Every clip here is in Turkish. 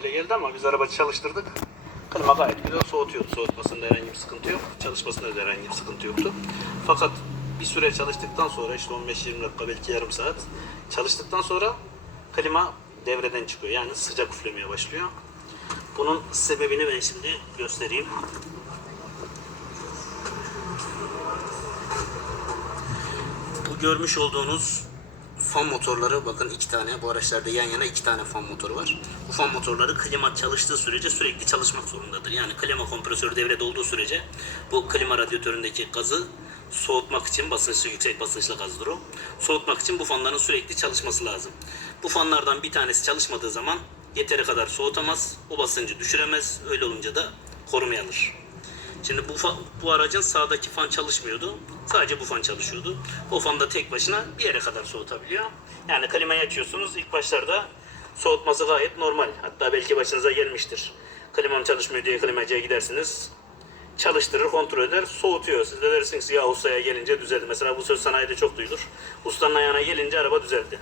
ile geldi ama biz arabacı çalıştırdık. Klima gayet güzel soğutuyordu. Soğutmasında herhangi bir sıkıntı yok. Çalışmasında da herhangi bir sıkıntı yoktu. Fakat bir süre çalıştıktan sonra işte 15-20 dakika belki yarım saat çalıştıktan sonra klima devreden çıkıyor. Yani sıcak üflemeye başlıyor. Bunun sebebini ben şimdi göstereyim. Bu görmüş olduğunuz fan motorları bakın iki tane bu araçlarda yan yana iki tane fan motoru var. Bu fan motorları klima çalıştığı sürece sürekli çalışmak zorundadır. Yani klima kompresörü devrede olduğu sürece bu klima radyatöründeki gazı soğutmak için basınçlı yüksek basınçlı gazdır o. Soğutmak için bu fanların sürekli çalışması lazım. Bu fanlardan bir tanesi çalışmadığı zaman yeteri kadar soğutamaz, o basıncı düşüremez. Öyle olunca da korumaya alır. Şimdi bu, bu aracın sağdaki fan çalışmıyordu. Sadece bu fan çalışıyordu. O fan da tek başına bir yere kadar soğutabiliyor. Yani klimayı açıyorsunuz. İlk başlarda soğutması gayet normal. Hatta belki başınıza gelmiştir. Klimam çalışmıyor diye klimacıya gidersiniz. Çalıştırır, kontrol eder, soğutuyor. Siz de dersiniz ya ustaya gelince düzeldi. Mesela bu söz sanayide çok duyulur. Ustanın ayağına gelince araba düzeldi.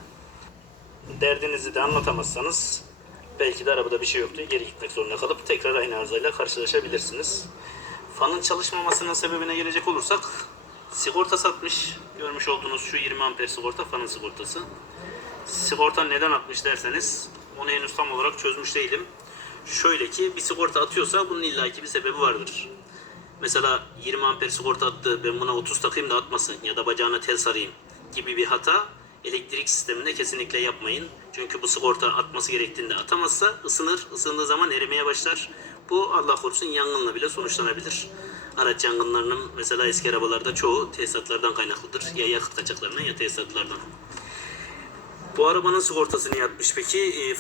Derdinizi de anlatamazsanız belki de arabada bir şey yoktu. Geri gitmek zorunda kalıp tekrar aynı arızayla karşılaşabilirsiniz. Fanın çalışmamasının sebebine gelecek olursak sigorta satmış. Görmüş olduğunuz şu 20 amper sigorta fanın sigortası. Sigorta neden atmış derseniz onu henüz tam olarak çözmüş değilim. Şöyle ki bir sigorta atıyorsa bunun illaki bir sebebi vardır. Mesela 20 amper sigorta attı ben buna 30 takayım da atmasın ya da bacağına tel sarayım gibi bir hata elektrik sisteminde kesinlikle yapmayın. Çünkü bu sigorta atması gerektiğinde atamazsa ısınır. Isındığı zaman erimeye başlar. Bu Allah korusun yangınla bile sonuçlanabilir. Araç yangınlarının mesela eski arabalarda çoğu tesisatlardan kaynaklıdır. Ya yakıt kaçaklarından ya tesisatlardan. Bu arabanın sigortasını yapmış peki. E,